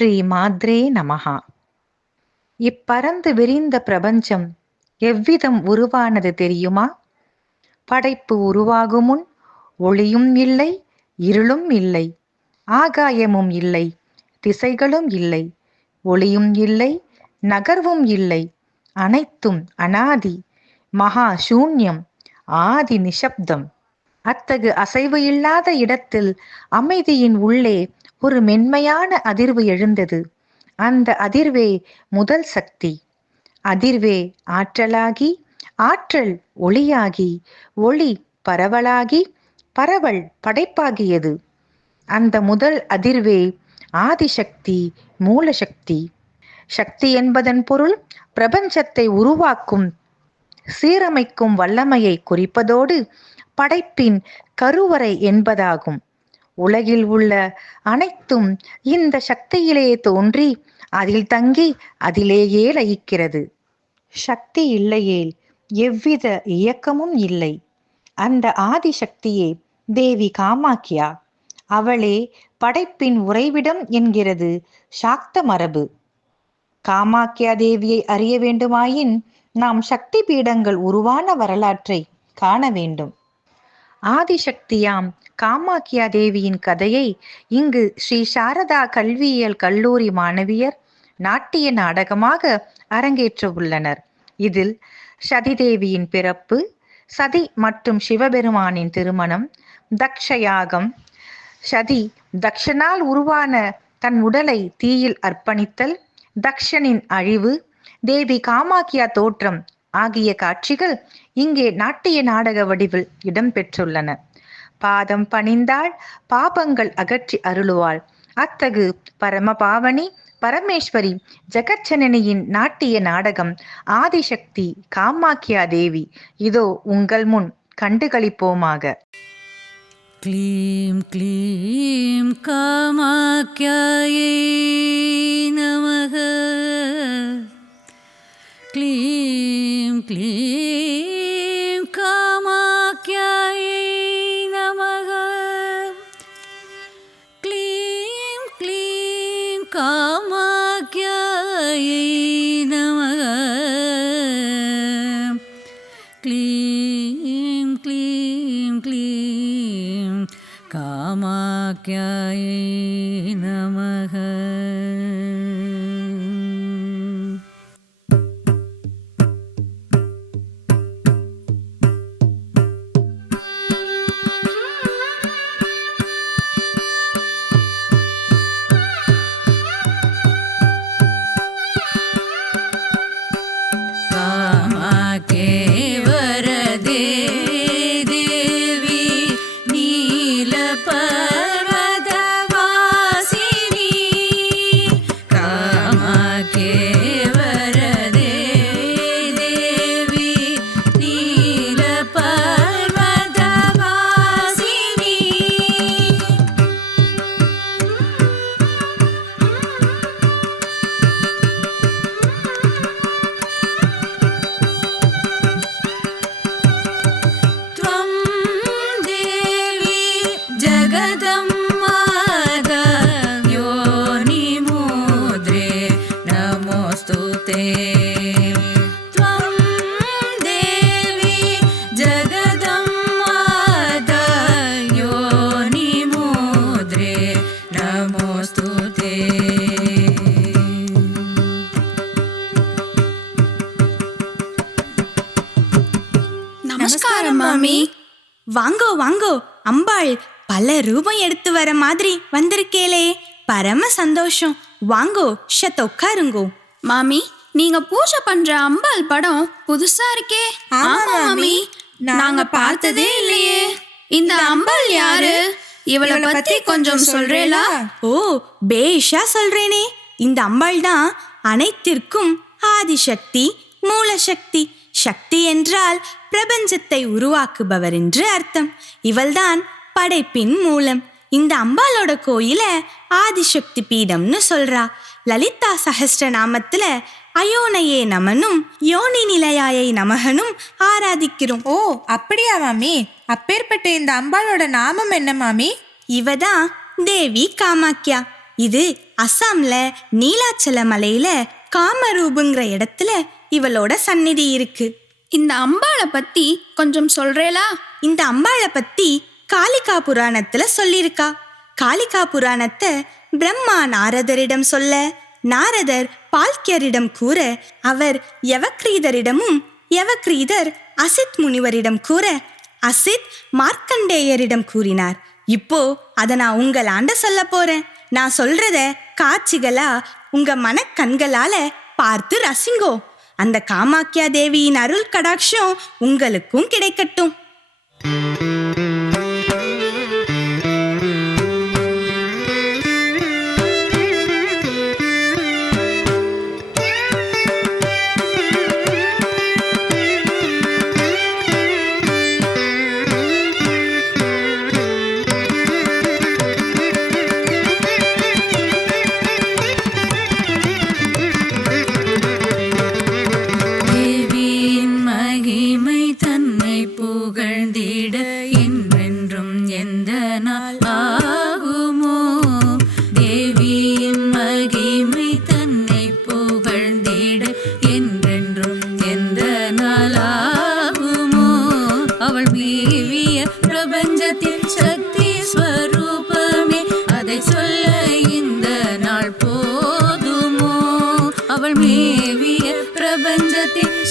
ஸ்ரீ மாத்ரே நமஹா. இப்பரந்து விரிந்த பிரபஞ்சம் எவ்விதம் உருவானது தெரியுமா? படைப்பு உருவாகும் முன் ஒளியும் இல்லை, இருளும் இல்லை, ஆகாயமும் இல்லை, திசைகளும் இல்லை, ஒளியும் இல்லை, நகர்வும் இல்லை, அனைத்தும் அனாதி, மகா சூன்யம், ஆதி நிசப்தம். அத்தகு அசைவு இல்லாத இடத்தில் அமைதியின் உள்ளே ஒரு மென்மையான அதிர்வு எழுந்தது. அந்த அதிர்வே முதல் சக்தி. அதிர்வே ஆற்றலாகி, ஆற்றல் ஒளியாகி, ஒளி பரவலாகி, பரவல் படைப்பாகியது. அந்த முதல் அதிர்வே ஆதிசக்தி, மூலசக்தி. சக்தி என்பதன் பொருள் பிரபஞ்சத்தை உருவாக்கும், சீரமைக்கும் வல்லமையை குறிப்பதோடு படைப்பின் கருவறை என்பதாகும். உலகில் உள்ள அனைத்தும் இந்த சக்தியிலே தோன்றி அதில் தங்கி அதிலேயே லயிக்கிறது. சக்தி இல்லையேல் எவ்வித இயக்கமும் இல்லை. அந்த ஆதிசக்தியே தேவி காமாக்யா. அவளே படைப்பின் உறைவிடம் என்கிறது சாக்த மரபு. காமாக்யா தேவியை அறிய வேண்டுமாயின் நாம் சக்தி பீடங்கள் உருவான வரலாற்றை காண வேண்டும். ஆதிசக்தியாம் காமாக்யா தேவியின் கதையை இங்கு ஸ்ரீ சாரதா கல்வியியல் கல்லூரி மாணவியர் நாட்டிய நாடகமாக அரங்கேற்ற உள்ளனர். இதில் சதி தேவியின் பிறப்பு, சதி மற்றும் சிவபெருமானின் திருமணம், தக்ஷயாகம், சதி தக்ஷனால் உருவான தன் உடலை தீயில் அர்ப்பணித்தல், தக்ஷனின் அழிவு, தேவி காமாக்யா தோற்றம் ஆகிய காட்சிகள் இங்கே நாட்டிய நாடக வடிவில் இடம்பெற்றுள்ளன. பாதம் பணிந்தாள் பாபங்கள் அகற்றி அருளுவாள். அத்தகு பரமபாவனி பரமேஸ்வரி ஜெகஜனனியின் நாட்டிய நாடகம் ஆதிசக்தி காமாக்யா தேவி இதோ உங்கள் முன் கண்டுகளிப்போமாக. க்ளீம் க்ளீம் காமாக்யாயை நமக. க்ளீம் க்ளீம் காமாக்யாயை நமக. க்ளீம் க்ளீம் காமாக்யாயை நமக. க்ளீம் க்ளீம் க்ளீம் காமாக்யாயை நமக. மாமி, வாங்கோ வாங்கோ. அம்பாள் பல ரூபம் எடுத்து வர மாதிரி வந்திருக்கேளே, பரம சந்தோஷம். வாங்கோ, ஷத் உட்காருங்கோ. மாமி, நீங்க பூஜை பண்ற அம்பாள் படம் புதுசா இருக்கே. ஆமா மாமி, நாங்க பார்த்ததே இல்லையே. இந்த அம்பாள் யாரு? இவளை பத்தி கொஞ்சம் சொல்றேளா? ஓ, பேஷா சொல்றேனே. இந்த அம்பாள் தான் அனைத்திற்கும் ஆதிசக்தி, மூலசக்தி. சக்தி என்றால் பிரபஞ்சத்தை உருவாக்குபவர் என்று அர்த்தம். இவள்தான் படைப்பின் மூலம். இந்த அம்பாளோட கோயில ஆதிசக்தி பீடம்னு சொல்றா. லலிதா சஹஸ்ர நாமத்துல அயோனையே நமனும் யோனி நிலையாயை நமகனும் ஆராதிக்கிறோம். ஓ, அப்படியா மாமி? அப்பேற்பட்ட இந்த அம்பாளோட நாமம் என்ன மாமி? இவதான் தேவி காமாக்யா. இது அசாம்ல நீலாச்சல மலையில காமரூபுங்கிற இடத்துல இவளோட சந்நிதி இருக்கு. இந்த அம்பாளை பத்தி கொஞ்சம் சொல்றேளா? இந்த அம்பாளை பத்தி காளிகா புராணத்துல சொல்லியிருக்கா. காளிகா புராணத்தை பிரம்மா நாரதரிடம் சொல்ல, நாரதர் பால்கியரிடம் கூற, அவர் யவக்ரீதரிடமும் யவக்ரீதர் அசித் முனிவரிடம் கூற, அசித் மார்க்கண்டேயரிடம் கூறினார். இப்போ அதை நான் உங்களாண்ட சொல்ல போறேன். நான் சொல்றத காட்சிகளா உங்க மனக்கண்களால பார்த்து ரசிங்கோ. அந்த காமாக்கியா தேவியின் அருள் கடாட்சம் உங்களுக்கும் கிடைக்கட்டும்.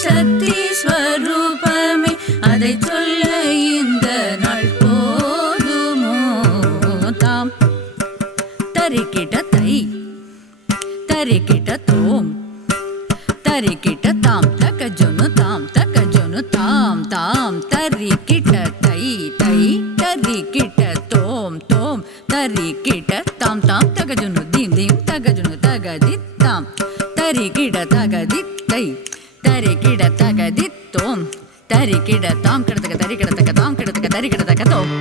சக்தி ஸ்வரூபமே அதை சொல்ல இந்த நாள் போதுமோ. தாம் தரிக்கிட்ட தை தரிக்கிட்ட தோம் தரிக்கிட்ட தாம் தக்கஜொனு தாம் தக்கஜொனு தாம் தாம் தரிக்கிட்ட தை தை தரிக்கிட்ட தோம் தோம் தரிக்கிட்ட தாம் தாம் தகஜொனு தீம் தீம் தகஜொனு தகதி தாம் தரிக்கிட தகதி தை தரிக்கிட தகதி தோம் தரிக்கிட தாம் கிடத்தக்க தரிக்கிடத்தக்க தாம் கிடத்தக்க தரிக்கிடத்தக்க தோம்.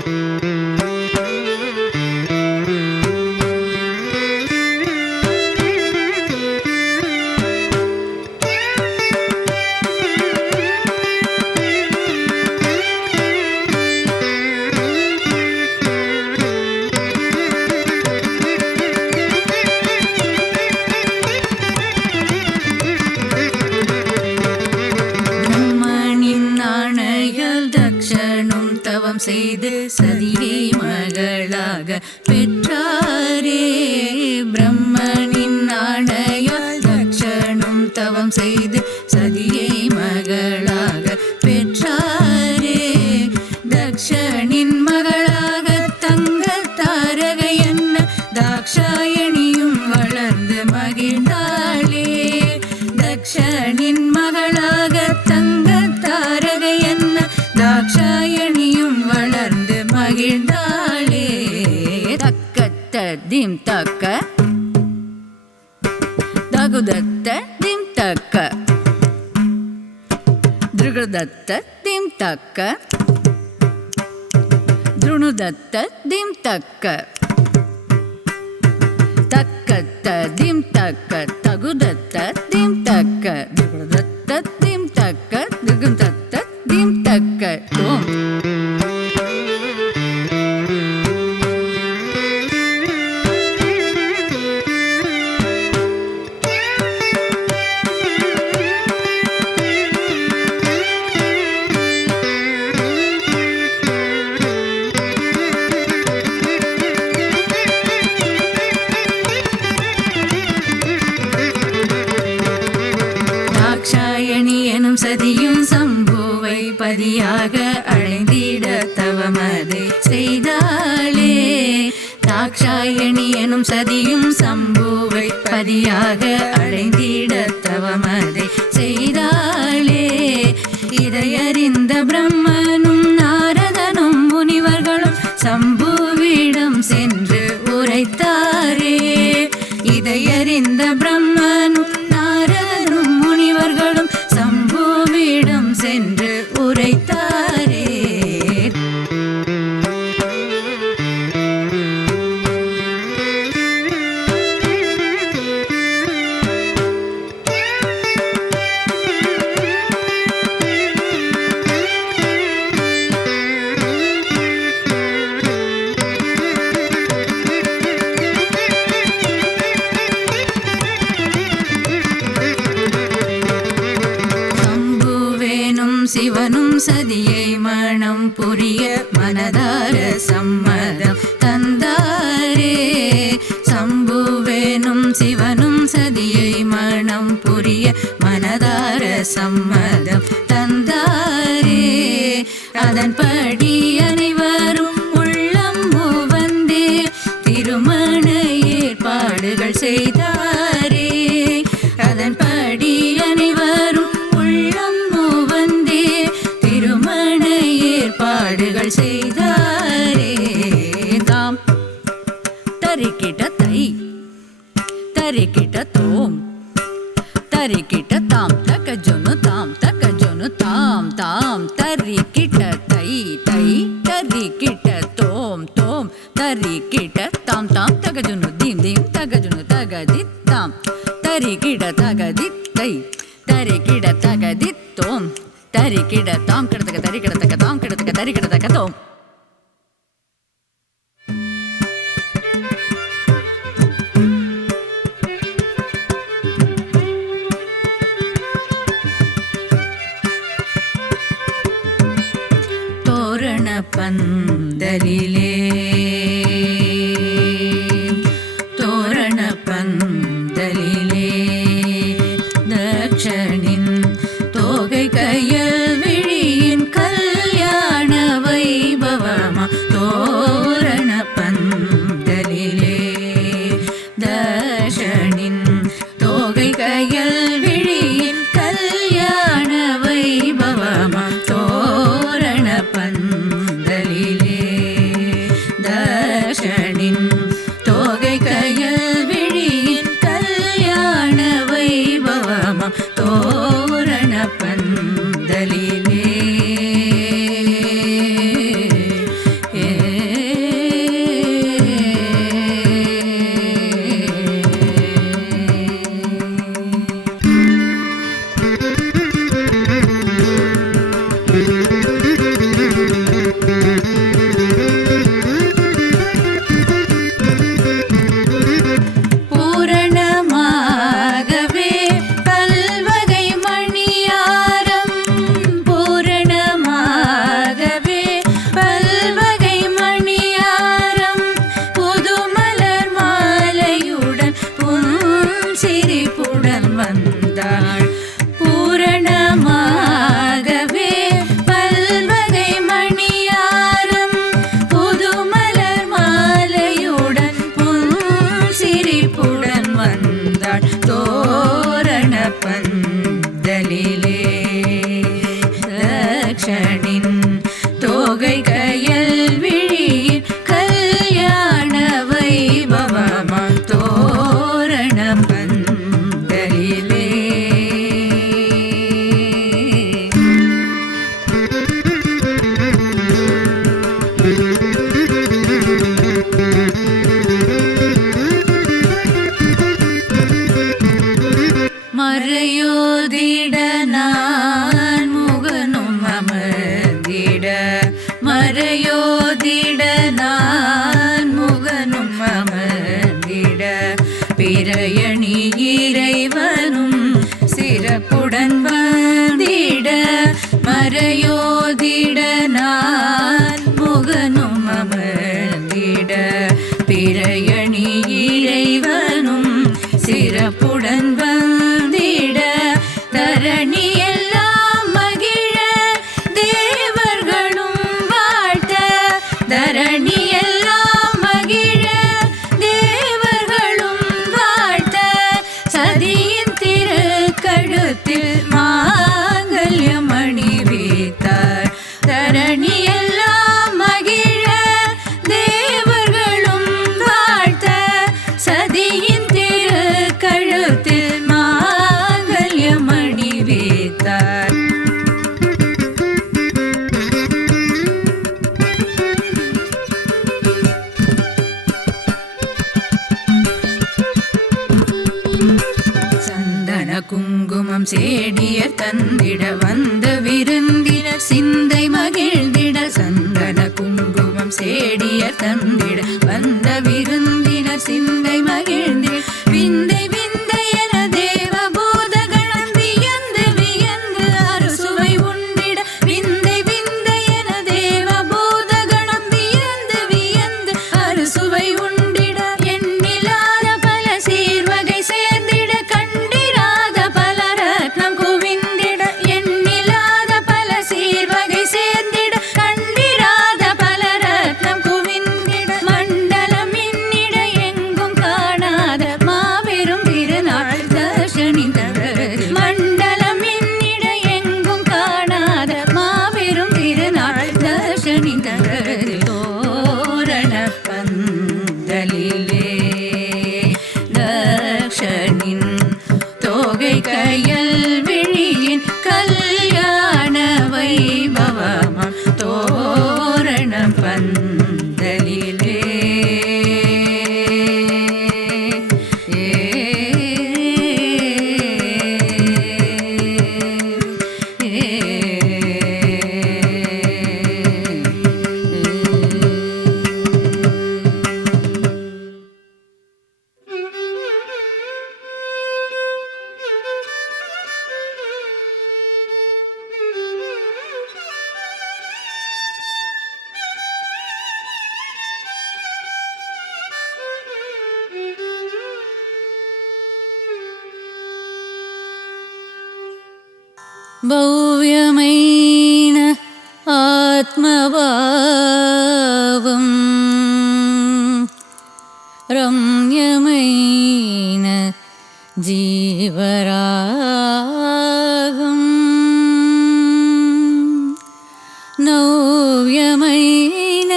செய்து சதியை மகளாக பெற்றாரே. பிரம்மனின் ஆணையால் தக்ஷனும் தவம் செய்து சதியை மகளாக பெற்றாரே. தக்ஷனின் மகளாக தங்க தாரகை என்ன தாக்ஷாயணியும் வளர்ந்து மகிழ்ந்தாளே. தக்ஷனின் மகளாக தங்க தாரகை என்ன தாக்ஷாயணியும் வளர்ந்து மகிழ்ந்தாளே. தக்கத்த திம் தக்க தகுதத்த திம் தக்க திருகுதத்த திம் தக்க துணுதத்த திம் தக்க தக்கத்த திம் தக்க தகுதத்த திம் தக்க திருகுதத்த திம் தக்க திருகுதத்த திம் தக்க தோம். சதியும் சம்புவை பதியாக அடைந்திட தவமதை செய்தாளே. தாக்ஷாயணி எனும் சதியும் சம்புவை பதியாக அடைந்திட தவமதை செய்தாளே. இதையறிந்த பிரம்மனும் நாரதனும் முனிவர்களும் சம்புவிடம் சென்று உரைத்தாரே. இதையறிந்த பிரம்மனும் நாரதனும் முனிவர்களும் சம்புவிடம் சென்று உரைத்தாரே. சிவனும் சதியை மனம் புரிய மனதார சம்மதம் தந்தாரே. சம்புவேனும் சிவனும் சதியை மனம் புரிய மனதார சம்மதம் தந்தாரே. அதன்படி அனைவரும் உள்ளம் வந்தே திருமண ஏற்பாடுகள் செய்தாரே. அதன்படி அனைவரும் உள்ளம் வந்தே திருமண ஏற்பாடுகள் செய்தாரே. தாம் தரிக்கிட்ட தை தரிக்கிட்ட தோம் தரிக்கிட்ட தாம் தக்கஜொனு தாம் தக்கஜொனு தாம் தாம் தரிக்கிட்ட தை தை தரிக்கிட்ட தோம் தோம் தரிக்கிட்ட தாம் தாம் தக்கஜொனு தீம் தீம் தக்கஜொனு தகதி தாம் தரிக்கிட தகதி தை தரிக்கிட தகதி தோம் தரிக்கிட தாம் கிடத்தக்க தரிக்கிடத்தக்க தாம் கிடத்தக்க தரிக்கிடத்தக்க தோம். தோரண பந்தலிலே தோரண பந்தலிலே தட்சணின் தோகை கையல் விழியின் கல்யாண வைபவமா. தோரண பந்தலிலே தட்சணின் தோகை கையல் விழியின் கல்யாண வைபவமா. தோரண பந்தலிலே தட்சணின் தோகை கையல் விழியின் கல்யாண வைபவமா. தோரண பந்தலிலே பூரணமாகவே பல்வகை மணியாரம் பூரணமாகவே பல்வகை மணியாரம் புதுமலர் மாலையுடன் புன்சிரிப்புடன் வந்தாள். பூரணமாகவே பல்வகை மணியாரம் புதுமலர் மாலையுடன் புன்சிரிப்புடன் வந்தாள். தோரண பந்தலிலே தட்சணின் தோகை கையல் விழியின் கல்யாண வைபவமா. தோரண பந்தலிலே மறையோதிட நான் முகனும் அமர்ந்திட மறையோதிட நான் முகனும் அமர்ந்திட பிறையணி இறைவனும் சிறப்புடன் வந்திட மறையோதிட நான் முகனும் அமர்ந்திட பிறையணி இறைவனும் சிறப்புடன் வந்திட தரணி எல்லாம் மகிழ தேவர்களும் வாழ்த்த தரணி எல்லாம் மகிழ தேவர்களும் வாழ்த்த சதியின் திருக்கழுத்தில் மாங்கல்யமணி வைத்தார். தரணி எல்லாம் மகிழ தேவர்களும் வாழ்த்த சதியின் திருக்கழுத்தில் மாங்கல்யமணி வைத்தார். சந்தன குங்குமம் சேடியர் தந்திட வந்த விருந்தினர் சிந்தை மகிழ்ந்திட சந்தன குங்குமம் சேடியர் தந்திட வந்த விருந்தினர் சிந்தை மகிழ்ந்திட விந்தை விந்தை என தேவ பூதகணம் வியந்து வியந்து அறுசுவை உண்டிட భవ్యమైన ఆత్మభావం రమ్యమైన జీవరాగం నవ్యమైన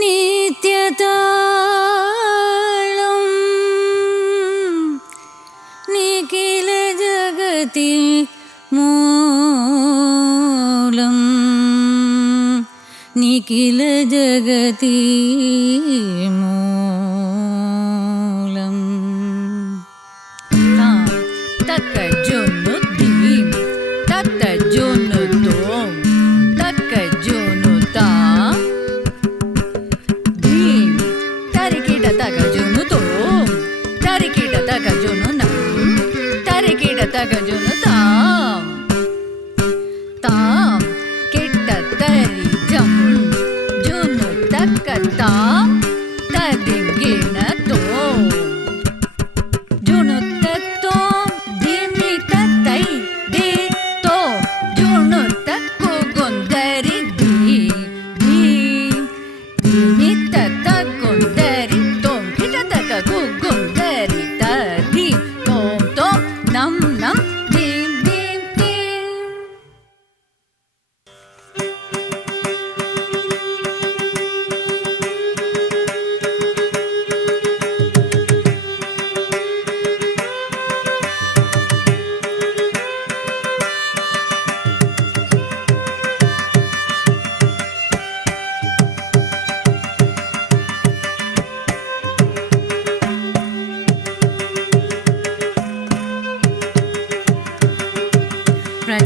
నిత్యతాళం నిఖిల జగతి మూలం నిఖిల జగతి మూలం తక్క జొన్ను ధీం తక్క జొన్ను తోం తక్క జొన్ను తాం ధీం తరికిట తక జొన్ను తోం తరికిట తక జొన్ను నం తరికిట తక జొన్ను తాం తాం కిట్ట తరి జం జొన్ను తక్క తాం తదింగిన తోం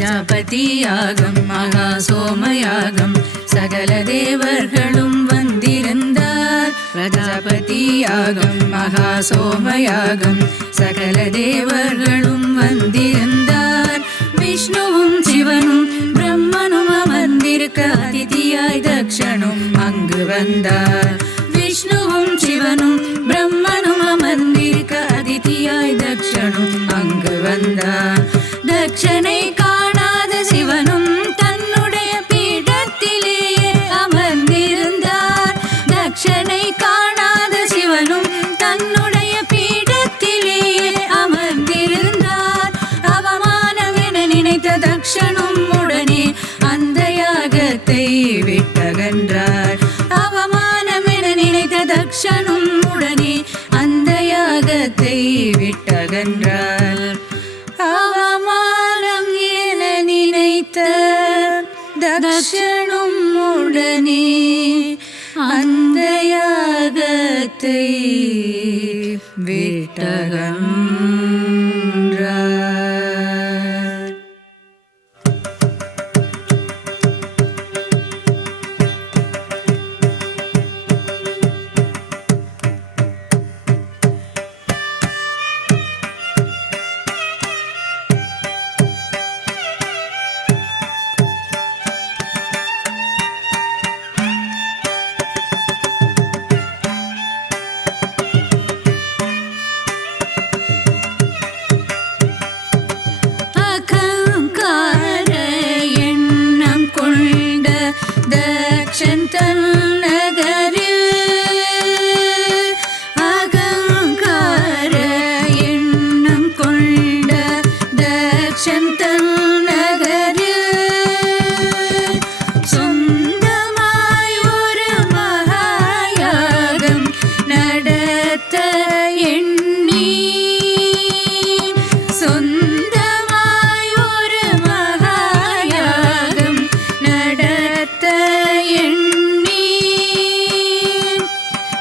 பிரஜாபதியாகம் மகா சோமயாகம் சகல தேவர்களும் வந்திருந்தார் பிரஜாபதியாகம் மகா சோமயாகம் சகல தேவர்களும் வந்திருந்தார் விஷ்ணுவும் சிவனும் பிரம்மனும் அமர்ந்திருக்க அதிதியாய் தக்ஷனும் அங்கு வந்தார் விஷ்ணுவும் சிவனும் பிரம்மனும் அமர்ந்திருக்க அதிதியாய் தக்ஷனும் அங்கு வந்தார் தக்ஷனை காணாத சிவனும் தன்னுடைய பீடத்திலேயே அமர்ந்திருந்தார் தக்ஷனை காணாத சிவனும் தன்னுடைய பீடத்திலேயே அமர்ந்திருந்தார் அவமானம் என நினைத்த தக்ஷனும் உடனே அந்த யாகத்தை விட்டகன்றார் அவமானம் என நினைத்த தக்ஷனும் உடனே அந்த யாகத்தை விட்டகன்றார் அவமானம் என நினைத்த தக்ஷனும் உடனே அந்த யாகத்தை விட்டகன்றார்.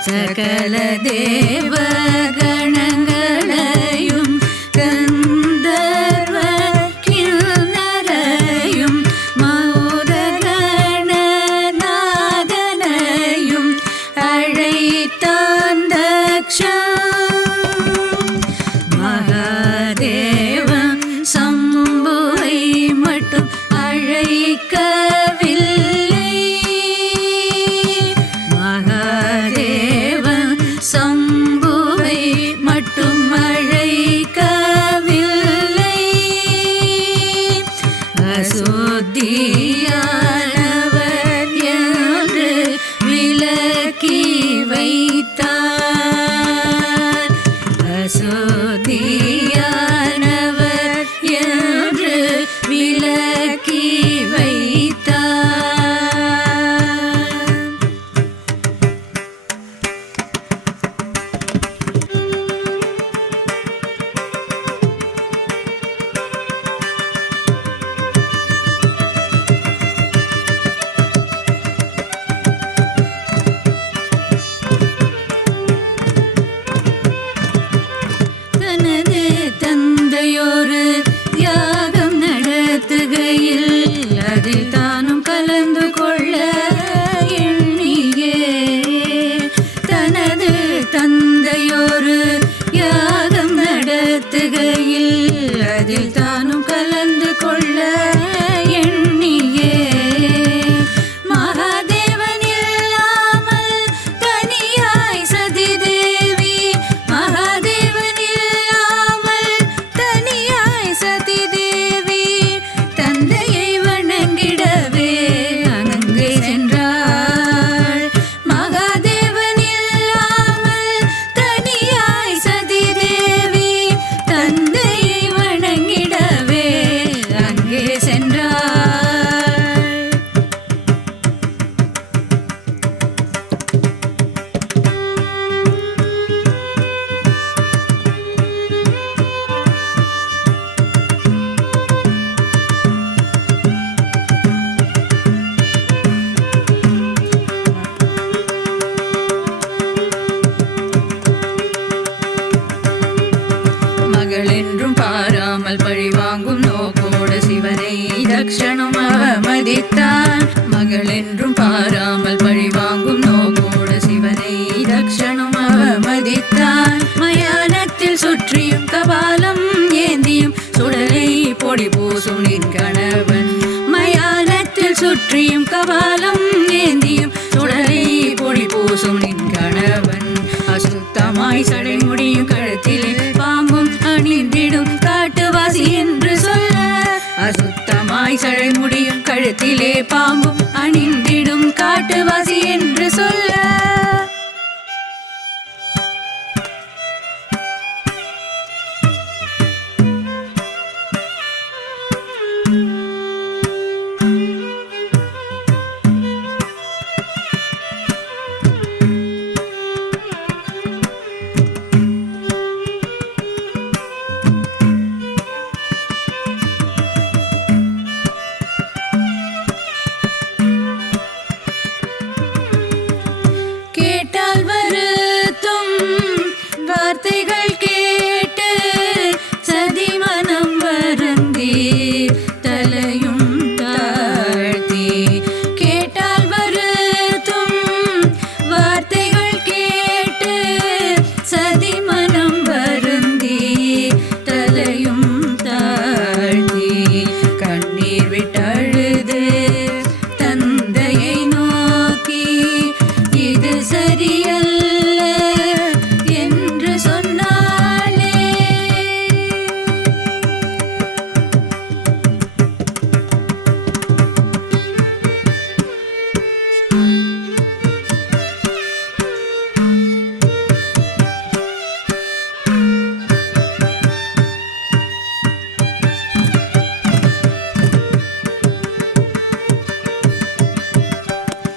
சகல தேவகணங்களையும் கந்தர்வ கிண்ணரையும் மௌரகணநாதனையும் அழைத்தான் தக்ஷன் மகாதேவன் சம்புவை மட்டும் அழைக்கவில்லை மகாதேவன் சம்புவை மட்டும் அழைக்கவில்லை அதில் தானும் கலந்து கொள்ள எண்ணியே தனது தந்தையோரு யாகம் நடத்துகையில் அதில் தானும் கலந்து கொள்ள எண்ணியே மகாதேவன் இல்லாமல் தனியாய் சதி தேவி மகாதேவன் இல்லாமல் தனியாய் சதி தேவி தந்தையை வணங்கிடவே அங்கே சென்றாள் மகாதேவன் இல்லாமல் தனியாய் சதி தேவி தந்தையை வணங்கிடவே அங்கே சென்றாள். மகள் என்றும் பாராமல் பழி வாங்கும் நோக்கோடு சிவனை தக்ஷனும் அவமதித்தான் மகள் என்றும் பாராமல் பழி வாங்கும் நோக்கோடு சிவனை தக்ஷனும் அவமதித்தான் மயானத்தில் சுற்றியும் கபாலம் ஏந்தியும் சுடலை பொடி பூசும் நின் கணவன் மயானத்தில் சுற்றியும் கபாலம் ஏந்தியும் சுடலை பொடி பூசும் நின் கணவன் அசுத்தமாய் சடைமுடியும் கழுத்திலே பாம்பும் அணிந்திடும் காட்டுவாசி என்று சொல்ல அசுத்தமாய் சடைமுடியும் கழுத்திலே பாம்பும் அணிந்திடும் காட்டுவாசி என்று சொல்ல கேட்டால் வருத்தும் வார்த்தைகள் கேட்டு சதி மனம் வருந்தி தலையும் தாழ்த்தி கேட்டால் வருத்தும் வார்த்தைகள் கேட்டு சதி மனம் வருந்தி தலையும் தாழ்த்தி கண்ணீர் விட்டழுது தந்தையை நோக்கி இது சரியல்ல என்று சொன்னாளே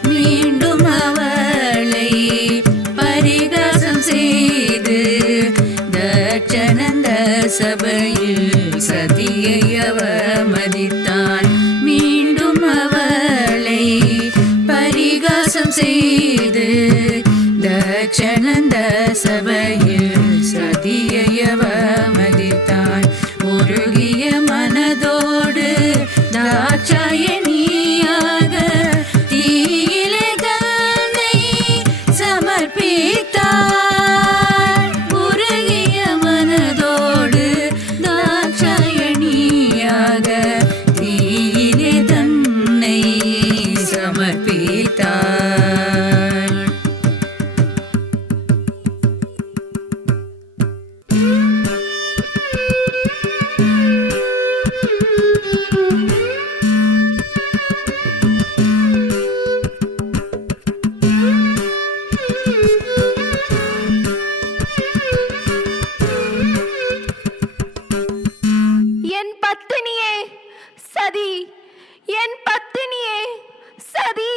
மீண்டும் அவளை பரிகாசம் செய்து தட்சணந்த சபையில் சதியை அவமதித்தான் மீண்டும் அவளை பரிகாசம் செய்து தட்சணந்த சபையில் சதியை அவமதித்தான் உருகிய மனதோடு தாட்சாயணியாக தீயிலே தன்னை சமர்ப்பித்தாள் உருகிய மனதோடு தாட்சாயணியாக தீயிலே தன்னை சமர்ப்பித்தாள். என் பத்தினியே சதி என் பத்தினியே சதி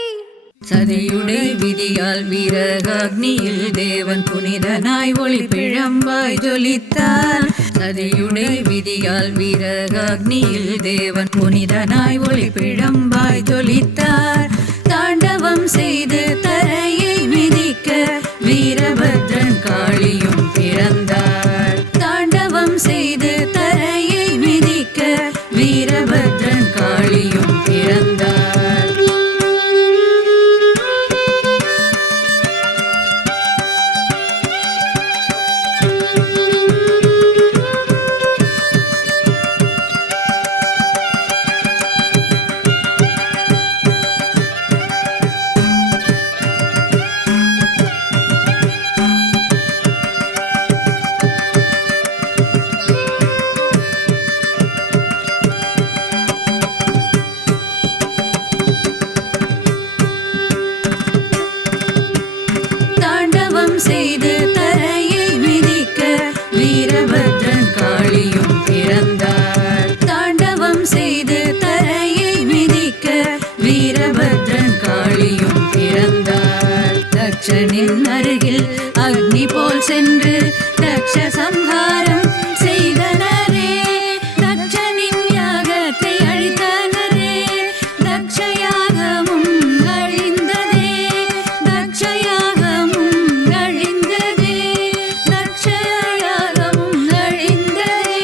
சதியுடை விதியால் வீரகாக்னியில் தேவன் புனிதனாய் ஒளி பிழம்பாய் ஜொலித்தார் சதியுடை விதியால் வீரகாக்னியில் தேவன் புனிதனாய் ஒளி பிழம்பாய் ஜொலித்தார் தாண்டவம் செய்து தரையை மிதிக்க வீரபத்ரன் காளியும் பிறந்தார் தாண்டவம் செய்து தரையை மிதிக்க வீரபத்ரன் காளியும் பிறந்தார். சென்று தக்ஷ சம்ஹாரம் செய்தனரே. தக்ஷனின் யாகத்தை அழித்தனரே. தக்ஷயாகமும் அழிந்ததே. தக்ஷயாகமும் அழிந்ததே. தக்ஷயாகமும் அழிந்ததே.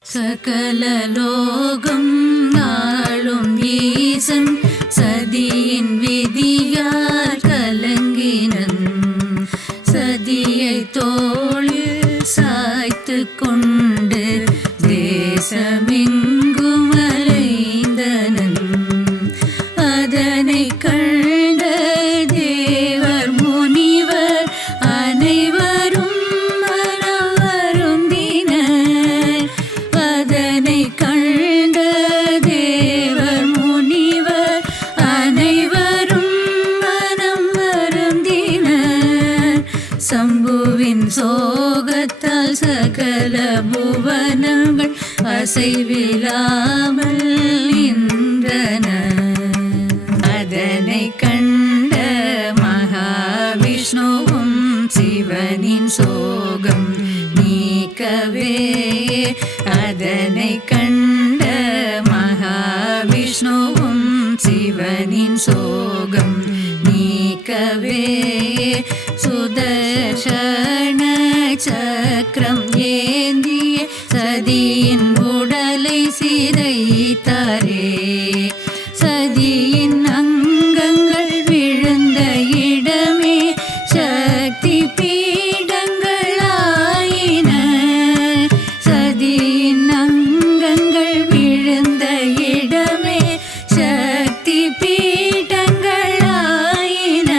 சகல லோகம் ஆளும் ஈசன் சதியின் விதியால் கலங்கினன். சதியை தோளில் சாய்த்து கொண்டு தேசமெங்கும் அலைந்தனன். அதனை கண்ட தேவர் முனிவர் அனைவரும் மனம் வருந்தினர். அதனை கண்ட தேவர் முனிவர் அனைவரும் மனம் வருந்தினர். சம்புவின் சோகத்தால் சகல புவனங்கள் அசைவிலாமல் நின்றன. அதனை கண்ட மகாவிஷ்ணுவும் சிவனின் சோகம் நீக்கவே. அதனை கண்ட மகாவிஷ்ணுவும் சிவனின் சோகம் நீக்கவே. சுதர்சன சக்கரம் ஏந்திய சதியின் உடலை சிதைத்தாரே. சதியின் அங்கங்கள் விழுந்த இடமே சக்தி பீடங்களாயின. சதியின் அங்கங்கள் விழுந்த இடமே சக்தி பீடங்களாயின.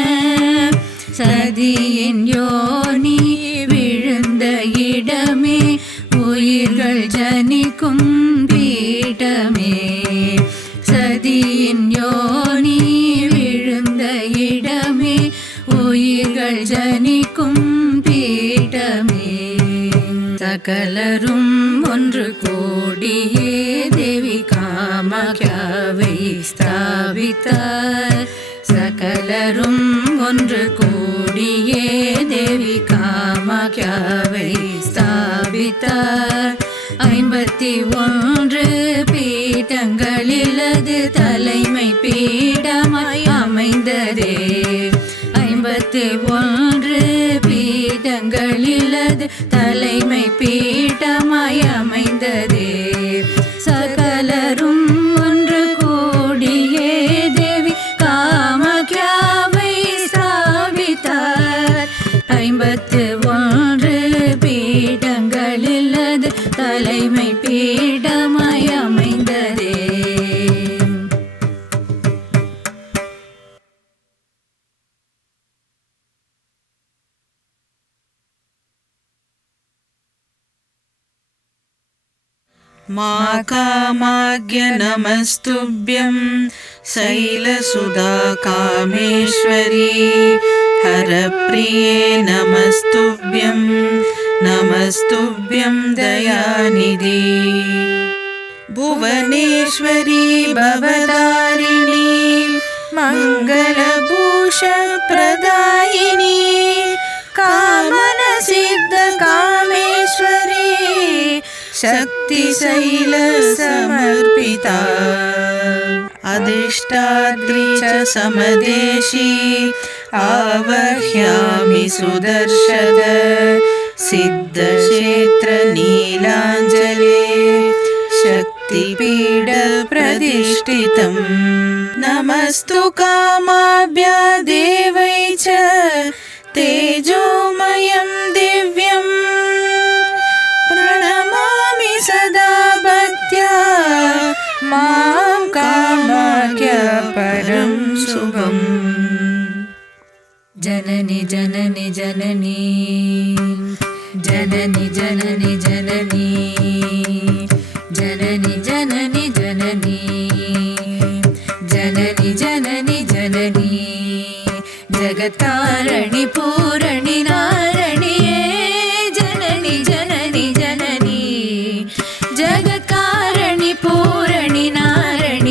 சதியின் யோனி விழுந்த இடமே உயிர்கள் ஜனிக்கும் பீடமே. சதியின் யோனி விழுந்த இடமே உயிர்கள் ஜனிக்கும் பீடமே. சகலரும் ஒன்று கூடியே தேவி காமாக்யாவை ஸ்தாபித்தார். சகலரும் ஒன்று கூடியே தேவி காமாக்யாவை ஸ்தாபித்தார். 51 பீடங்களில் அது தலைமை பீடமாய் அமைந்ததே. 51 பீடங்களில் அது தலைமை பீடமாய் அமைந்ததே. சகலரும் ஒன்று கூடியே தேவி காமாக்யாவை ஸ்தாபித்தார். 51 பீடங்களில் அது தலைமை பீடமாய் அமைந்ததே. मा कामाज्ञ नमस्तुभ्यं शैलसुधा कामेश्वरी. हरप्रिये नमस्तुभ्यं नमस्तुभ्यं दयानिधि. भुवनेश्वरी भवतारिणी मङ्गलभूषप्रदायिनी. कामनसिद्धकामेश्वरी शक्तिशैल समर्पिता. अधिष्ठात्री च समदेशी आवह्यामि सुदर्शन. सिद्धक्षेत्र नीलाञ्जले शक्तिपीठ प्रतिष्ठितं. नमस्तु कामाभ्या देवै च तेजोमयं दिव्यं. प्रणमामि सदा भक्त्या मां कामाख्या परं शुभम्. जननी जननी जननी जननी जननी जननी जननी जननी जननी जननी जननी जननी जगत्कारणि पूरणि नारणिये. जननी जननी जननी जगत्कारणि पूरणि नारणि